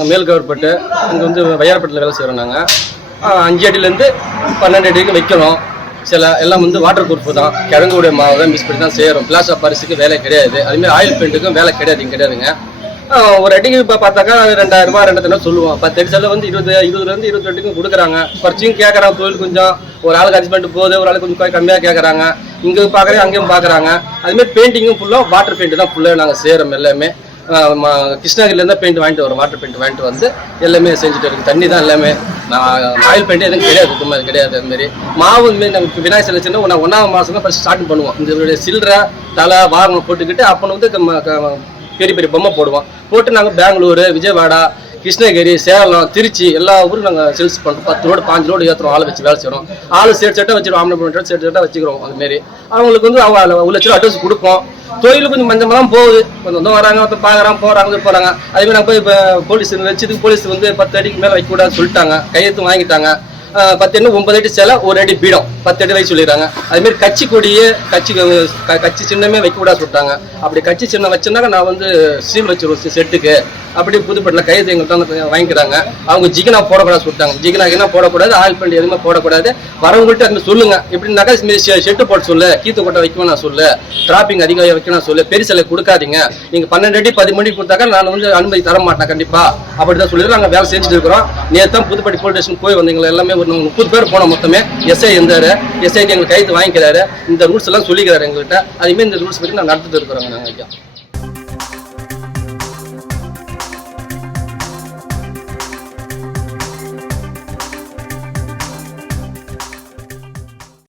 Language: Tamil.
நாங்கள் மேல் கவர்பட்டு இங்கே வந்து வையாரப்பட்டில் வேலை செய்கிறோம். நாங்கள் 5 அடியிலேருந்து 12 அடிக்கு வைக்கணும். எல்லாம் வந்து வாட்டர் ப்ரூஃப் தான், கிழங்குடைய மாவு தான் மிக்ஸ் பண்ணி தான் செய்கிறோம். பிளாஸ் ஆஃப் அரிசிக்கு வேலை கிடையாது, அதுமாதிரி ஆயில் பெயிண்ட்டுக்கும் வேலை கிடையாதுங்க. ஒரு அடிக்கு இப்போ பார்த்தாக்கா 2000 ரூபா 2000 சொல்லுவோம். 10 அடி செல்ல வந்து 20லேருந்து 22 கொடுக்குறாங்க. பர்ச்சியும் கேட்குறாங்க. தொழில் கொஞ்சம் ஒரு ஆளுக்கு அட்ஜஸ்ட்மெண்ட் போகுது, ஒரு ஆளுக்கு கொஞ்சம் கம்மியாக கேட்குறாங்க. இங்கே பார்க்குறேன் அங்கேயும் பார்க்குறாங்க. அதுமாதிரி பெயிண்டிங்கும் ஃபுல்லாக வாட்டர் பெயிண்ட் தான் ஃபுல்லாக நாங்கள் செய்கிறோம். எல்லாமே கிருஷ்ணகிரிலேருந்து பெயிண்ட் வாங்கிட்டு வரோம். வாட்டர் பெயிண்ட் வாங்கிட்டு வந்து எல்லாமே செஞ்சுட்டு இருக்குது. தண்ணி தான் எல்லாமே. நான் ஆயில் பெயிண்ட் எதுவும் கிடையாது, சுத்தமாக அது கிடையாது. அதுமாரி மாவு இதுமாரி நமக்கு விநாயகர் செலச்சுன்னா 1ஆம் மாதம் தான் ஃபஸ்ட் ஸ்டார்ட் பண்ணுவோம். இந்த சில்லறை தலை வாகனம் போட்டுக்கிட்டு அப்போ வந்து பெரிய பெரிய பொம்மை போடுவோம். போட்டு நாங்கள் பெங்களூர், விஜயவாடா, கிருஷ்ணகிரி, சேலம், திருச்சி எல்லா ஊரும் நாங்கள் சேல்ஸ் பண்ணுறோம். 10 லோடு 5 லோடு ஏற்றுறோம். ஆளை வச்சு வேலை செய்கிறோம். ஆள் செட்டாக வச்சுருவோம். ஆம்பளை செட்டாக வச்சுக்கிறோம். அதுமாரி அவங்களுக்கு வந்து அவங்க 1 லட்ச ரூபா அட்வான்ஸ் கொடுப்போம். தொழில் கொஞ்சம் மஞ்சமாக தான் போகுது. கொஞ்சம் வராங்க, ஒருத்தர் பார்க்குறாங்க, போகிறாங்க. அதேமாதிரி நாங்கள் போய் இப்போ போலீஸ் வச்சதுக்கு போலீஸ் வந்து 10 அடிக்கு மேலே வைக்கக்கூடாதுன்னு சொல்லிட்டாங்க. கையெழுத்து வாங்கிட்டாங்க. 10 அடி 9 அடி சேலை, 1 அடி பீடம், 10 அடி வைக்க சொல்லிடுறாங்க. அதுமாரி கட்சி கொடியே கட்சி சின்னமே வைக்கக்கூடாது சொல்லிட்டாங்க. அப்படி கட்சி சின்னம் வச்சுருந்தாங்க நான் வந்து சீல் வச்சிருவோம் செட்டுக்கு. அப்படி புதுப்பட்டில் கையெழுத்து எங்கள்கிட்ட வந்து வாங்கிக்கிறாங்க. அவங்க ஜிகினா போடக்கூடாது சொல்லிட்டாங்க. ஜிகினா போடக்கூடாது, ஆயில் பெயிண்ட் எதுவுமே போடக்கூடாது. வரவங்கள்ட்ட அது சொல்லுங்க. எப்படின்னாக்கா ஷெட்டு போட்டு சொல்லு, கீத்து கொட்டை வைக்கணும் நான் சொல்லு, டிராப்பிங் அதிகம் வைக்கணும் சொல்லு, பெரிய சிலை கொடுக்காதீங்க. நீங்கள் 12 அடி 10 மணிக்கு கொடுத்தாக்கா நான் வந்து அனுமதி தர மாட்டேன் கண்டிப்பா. அப்படிதான் சொல்லிட்டு நாங்கள் வேலை செஞ்சுட்டு இருக்கிறோம். நேற்று தான் புதுப்பட்டி போலீஸ் ஸ்டேஷன் போய் வந்தீங்க. எல்லாமே ஒரு 30 பேர் போனோம் மொத்தமே. எஸ்ஐ இருந்தாரு. எஸ்ஐக்கு எங்களுக்கு கைது வாங்கிக்கிறாரு. இந்த ரூல்ஸ் எல்லாம் சொல்லிக்கிறாரு எங்கள்கிட்ட. அதுமாதிரி இந்த ரூல்ஸ் பற்றி நான் நடத்திட்டு இருக்கிறோங்க நாங்கள்.